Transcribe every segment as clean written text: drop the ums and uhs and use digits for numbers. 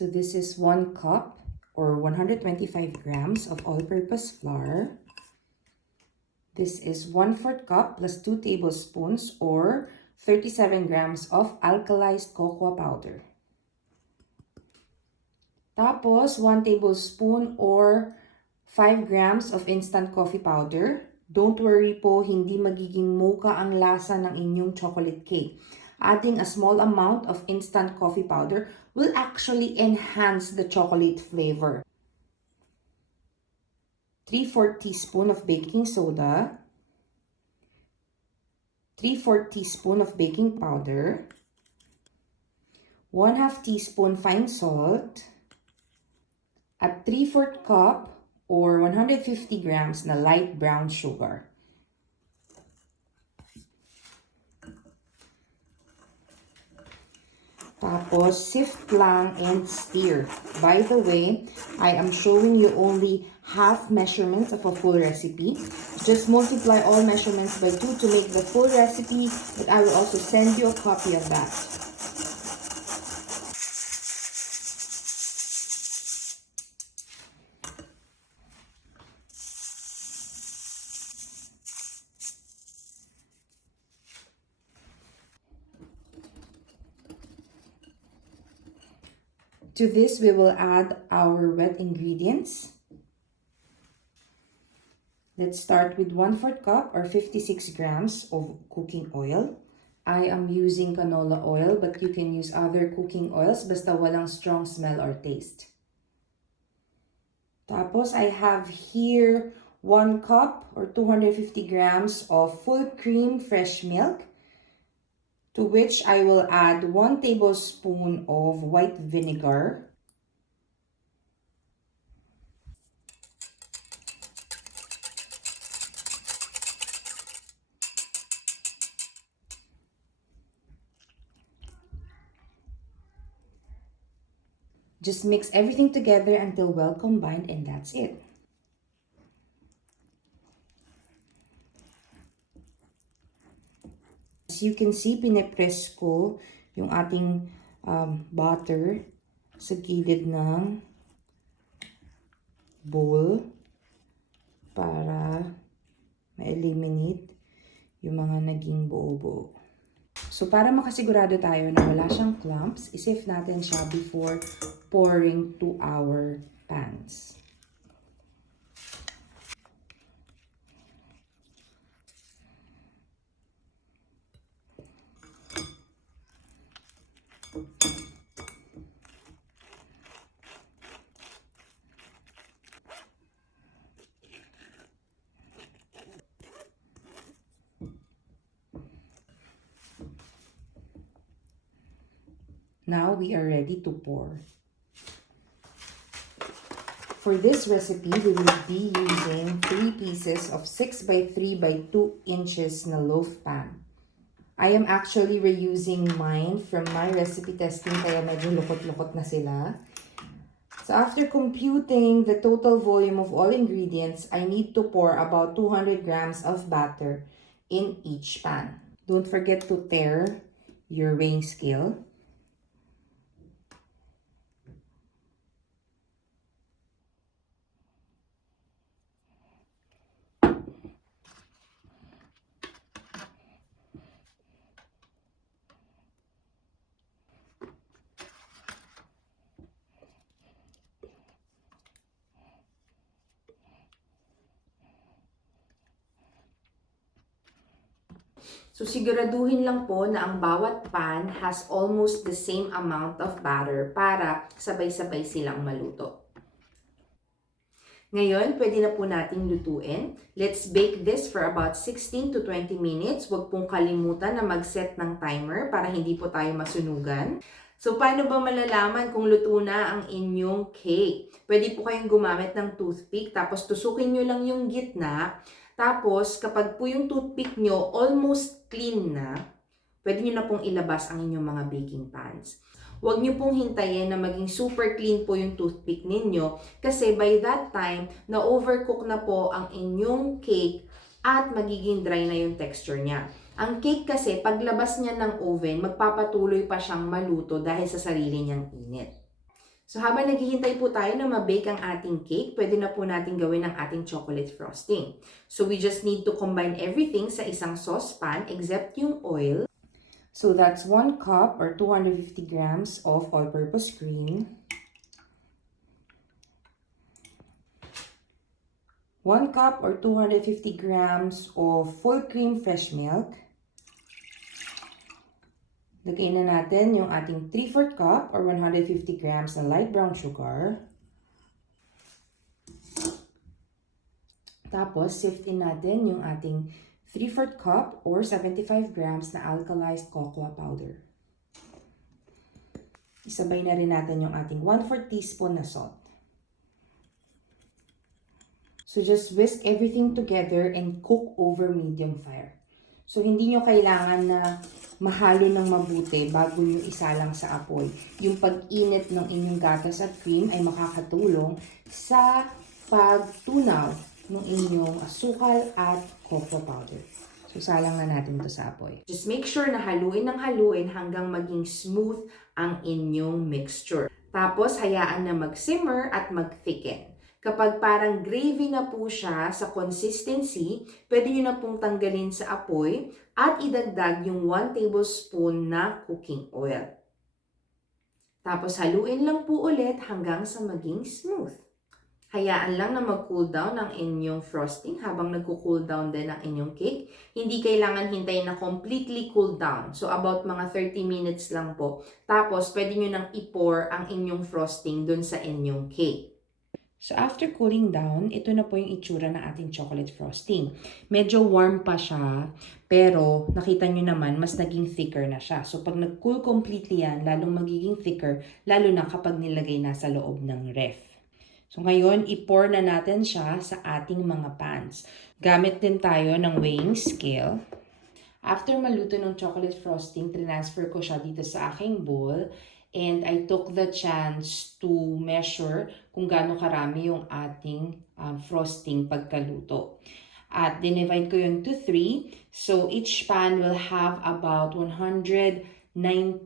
So this is 1 cup or 125 grams of all-purpose flour. This is 1/4 cup plus 2 tablespoons or 37 grams of alkalized cocoa powder. Tapos, 1 tablespoon or 5 grams of instant coffee powder. Don't worry po, hindi magiging mocha ang lasa ng inyong chocolate cake. Adding a small amount of instant coffee powder will actually enhance the chocolate flavor. 3/4 teaspoon of baking soda. 3/4 teaspoon of baking powder. 1/2 teaspoon fine salt. At 3/4 cup or 150 grams na light brown sugar. Tapos, sift lang and stir. By the way, I am showing you only half measurements of a full recipe. Just multiply all measurements by 2 to make the full recipe, but I will also send you a copy of that. To this, we will add our wet ingredients. Let's start with 1/4 cup or 56 grams of cooking oil. I am using canola oil, but you can use other cooking oils basta walang strong smell or taste. Tapos, I have here 1 cup or 250 grams of full cream fresh milk, to which I will add 1 tablespoon of white vinegar. Just mix everything together until well combined, and that's it. As you can see, pinipress ko yung ating butter sa gilid ng bowl para ma-eliminate yung mga naging buo-buo. So, para makasigurado tayo na wala siyang clumps, isift natin siya before pouring to our pans. Now we are ready to pour. For this recipe, we will be using 3 pieces of 6 by 3 by 2 inches na loaf pan. I am actually reusing mine from my recipe testing, kaya medyo lukot-lukot na sila. So after computing the total volume of all ingredients, I need to pour about 200 grams of batter in each pan. Don't forget to tare your weighing scale. So, siguraduhin lang po na ang bawat pan has almost the same amount of batter para sabay-sabay silang maluto. Ngayon, pwede na po nating lutuin. Let's bake this for about 16 to 20 minutes. Huwag pong kalimutan na mag-set ng timer para hindi po tayo masunugan. So, paano ba malalaman kung luto na ang inyong cake? Pwede po kayong gumamit ng toothpick, tapos tusukin nyo lang yung gitna. Tapos, kapag po yung toothpick nyo almost clean na, pwede nyo na pong ilabas ang inyong mga baking pans. Huwag nyo pong hintayin na maging super clean po yung toothpick ninyo kasi by that time, na-overcook na po ang inyong cake at magiging dry na yung texture niya. Ang cake kasi, paglabas niya ng oven, magpapatuloy pa siyang maluto dahil sa sarili niyang init. So habang naghihintay po tayo na ma-bake ang ating cake, pwede na po natin gawin ang ating chocolate frosting. So we just need to combine everything sa isang saucepan except yung oil. So that's 1 cup or 250 grams of all-purpose cream. 1 cup or 250 grams of full cream fresh milk. Lagyan na natin yung ating 3/4 cup or 150 grams na light brown sugar. Tapos, siftin natin yung ating 3/4 cup or 75 grams na alkalized cocoa powder. Isabay na rin natin yung ating 1/4 teaspoon na salt. So, just whisk everything together and cook over medium fire. So, hindi nyo kailangan na mahalo ng mabuti bago nyo isalang sa apoy. Yung pag-init ng inyong gatas at cream ay makakatulong sa pagtunaw ng inyong asukal at cocoa powder. So, salang na natin ito sa apoy. Just make sure na haluin ng haluin hanggang maging smooth ang inyong mixture. Tapos, hayaan na mag-simmer at mag-thicken. Kapag parang gravy na po siya sa consistency, pwede nyo na pong tanggalin sa apoy at idagdag yung 1 tablespoon na cooking oil. Tapos haluin lang po ulit hanggang sa maging smooth. Hayaan lang na mag-cool down ang inyong frosting habang nag-cool down din ang inyong cake. Hindi kailangan hintayin na completely cool down. So about mga 30 minutes lang po. Tapos pwede nyo nang i-pour ang inyong frosting dun sa inyong cake. So after cooling down, ito na po yung itsura ng ating chocolate frosting. Medyo warm pa siya, pero nakita nyo naman, mas naging thicker na siya. So pag nag-cool completely yan, lalong magiging thicker, lalo na kapag nilagay na sa loob ng ref. So ngayon, i-pour na natin siya sa ating mga pans. Gamit din tayo ng weighing scale. After maluto ng chocolate frosting, transfer ko siya dito sa aking bowl. And I took the chance to measure kung gaano karami yung ating frosting pagkaluto. At dinivide ko yun to 3. So each pan will have about 190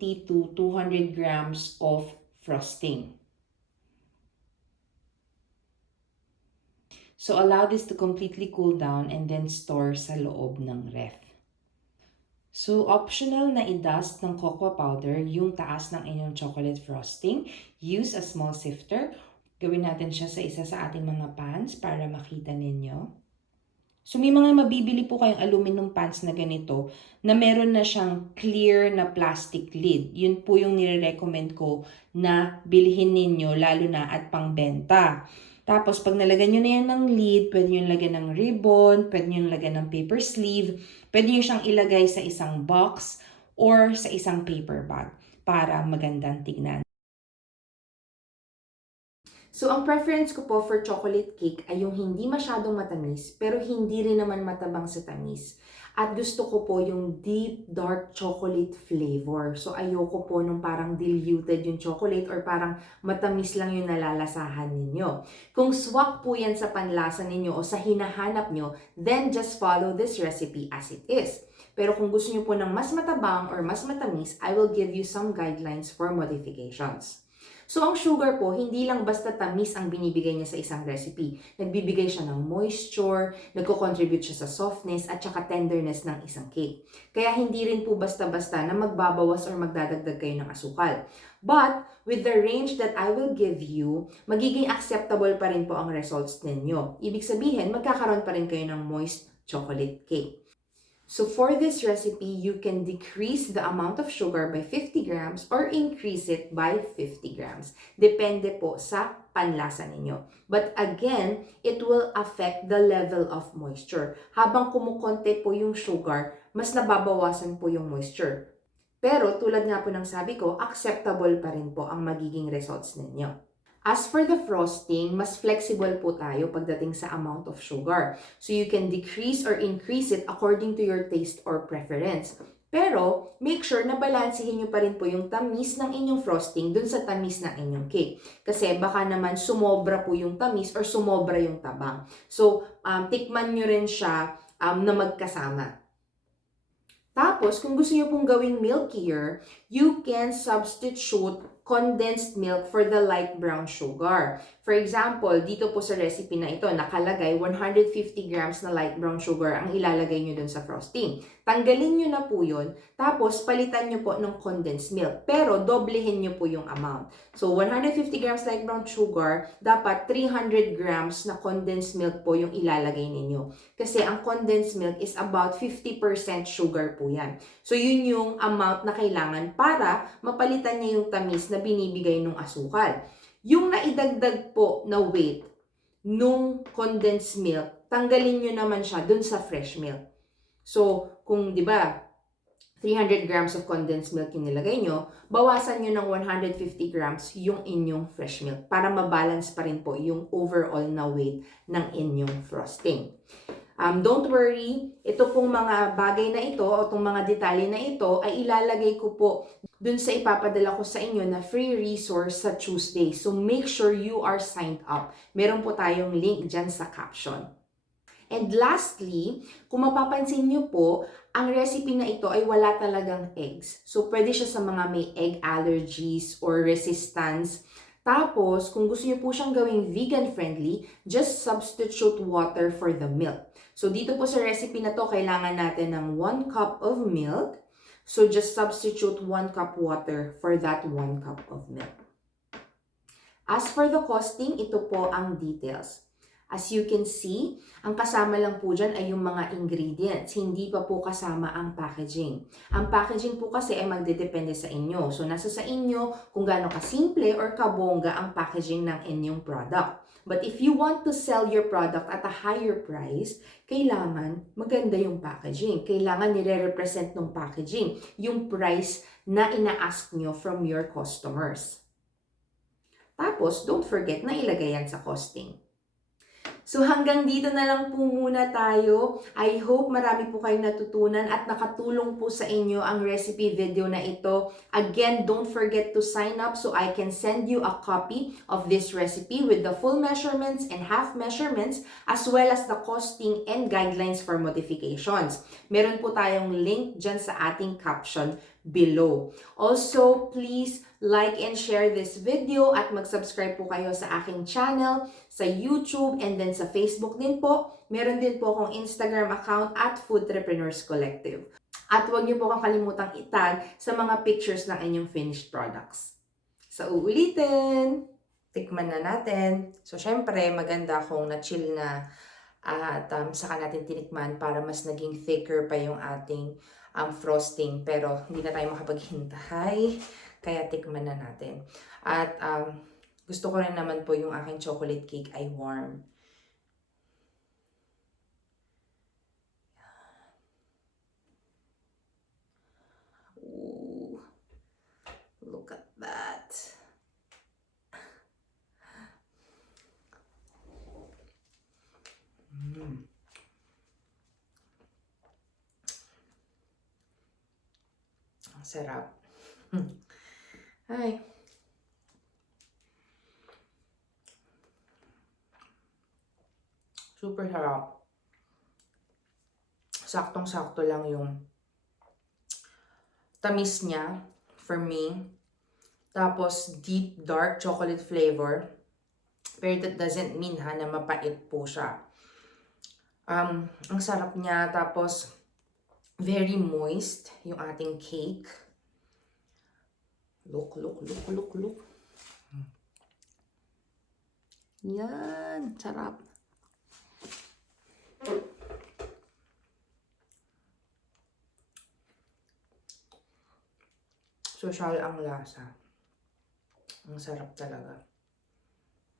to 200 grams of frosting. So allow this to completely cool down and then store sa loob ng ref. So, optional na i-dust ng cocoa powder yung taas ng inyong chocolate frosting. Use a small sifter. Gawin natin siya sa isa sa ating mga pans para makita ninyo. So, may mga mabibili po kayong aluminum pans na ganito na meron na siyang clear na plastic lid. Yun po yung nire-recommend ko na bilhin ninyo lalo na at pangbenta. Tapos, pag nalagyan nyo na yan ng lid, pwede nyo lagyan ng ribbon, pwede nyo lagyan ng paper sleeve, pwede nyo siyang ilagay sa isang box or sa isang paper bag para magandang tignan. So, ang preference ko po for chocolate cake ay yung hindi masyadong matamis, pero hindi rin naman matabang sa tamis. At gusto ko po yung deep, dark chocolate flavor. So, ayoko po nung parang diluted yung chocolate or parang matamis lang yung nalalasahan ninyo. Kung swak po yan sa panlasa ninyo o sa hinahanap nyo, then just follow this recipe as it is. Pero kung gusto nyo po ng mas matabang or mas matamis, I will give you some guidelines for modifications. So, ang sugar po, hindi lang basta tamis ang binibigay niya sa isang recipe. Nagbibigay siya ng moisture, nagko-contribute siya sa softness, at saka tenderness ng isang cake. Kaya hindi rin po basta-basta na magbabawas or magdadagdag kayo ng asukal. But, with the range that I will give you, magiging acceptable pa rin po ang results ninyo. Ibig sabihin, magkakaroon pa rin kayo ng moist chocolate cake. So for this recipe, you can decrease the amount of sugar by 50 grams or increase it by 50 grams. Depende po sa panlasa ninyo. But again, it will affect the level of moisture. Habang kumukonte po yung sugar, mas nababawasan po yung moisture. Pero tulad nga po ng sabi ko, acceptable pa rin po ang magiging results ninyo. As for the frosting, mas flexible po tayo pagdating sa amount of sugar. So you can decrease or increase it according to your taste or preference. Pero, make sure na balansehin nyo pa rin po yung tamis ng inyong frosting dun sa tamis ng inyong cake. Kasi baka naman sumobra po yung tamis or sumobra yung tabang. So, tikman nyo rin siya na magkasama. Tapos, kung gusto nyo pong gawing milkier, you can substitute condensed milk for the light brown sugar. For example, dito po sa recipe na ito, nakalagay 150 grams na light brown sugar ang ilalagay nyo dun sa frosting. Tanggalin nyo na po yun, tapos palitan nyo po ng condensed milk. Pero doblehin nyo po yung amount. So, 150 grams light brown sugar, dapat 300 grams na condensed milk po yung ilalagay ninyo. Kasi ang condensed milk is about 50% sugar po yan. So, yun yung amount na kailangan para mapalitan niya yung tamis na binibigay ng asukal. Yung naidagdag po na weight nung condensed milk, tanggalin nyo naman siya dun sa fresh milk. So, kung di ba 300 grams of condensed milk yung nilagay nyo, bawasan nyo ng 150 grams yung inyong fresh milk para mabalance pa rin po yung overall na weight ng inyong frosting. Don't worry, ito pong mga bagay na ito o itong mga detalye na ito ay ilalagay ko po dun sa ipapadala ko sa inyo na free resource sa Tuesday. So make sure you are signed up. Meron po tayong link dyan sa caption. And lastly, kung mapapansin nyo po, ang recipe na ito ay wala talagang eggs. So pwede siya sa mga may egg allergies or resistance. Tapos, kung gusto niyo po siyang gawing vegan-friendly, just substitute water for the milk. So, dito po sa recipe na to, kailangan natin ng 1 cup of milk. So, just substitute 1 cup water for that 1 cup of milk. As for the costing, ito po ang details. As you can see, ang kasama lang po dyan ay yung mga ingredients. Hindi pa po kasama ang packaging. Ang packaging po kasi ay magdedepende sa inyo. So, nasa sa inyo kung gaano kasimple or kabongga ang packaging ng inyong product. But if you want to sell your product at a higher price, kailangan maganda yung packaging. Kailangan nire-represent ng packaging yung price na ina-ask nyo from your customers. Tapos, don't forget na ilagay yan sa costing. So hanggang dito na lang po muna tayo. I hope marami po kayong natutunan at nakatulong po sa inyo ang recipe video na ito. Again, don't forget to sign up so I can send you a copy of this recipe with the full measurements and half measurements as well as the costing and guidelines for modifications. Meron po tayong link dyan sa ating caption below. Also, please like and share this video at mag-subscribe po kayo sa aking channel, sa YouTube, and then sa Facebook din po. Meron din po akong Instagram account at Foodtrepreneurs Collective. At huwag niyo po kang kalimutang itag sa mga pictures ng inyong finished products. So, uulitin! Tikman na natin. So, syempre, maganda kung na-chill na at saka natin tinikman para mas naging thicker pa yung ating frosting. Pero, hindi na tayo makapaghintay. Kaya tikman na natin. At gusto ko rin naman po yung aking chocolate cake ay warm. Ooh, look at that. Ang sarap. Ay. Super sarap. Saktong-sakto lang yung tamis niya for me. Tapos deep dark chocolate flavor. Pero that doesn't mean na mapait po siya. Ang sarap niya. Tapos very moist yung ating cake. Look. Yan, sarap. Social ang lasa. Ang sarap talaga.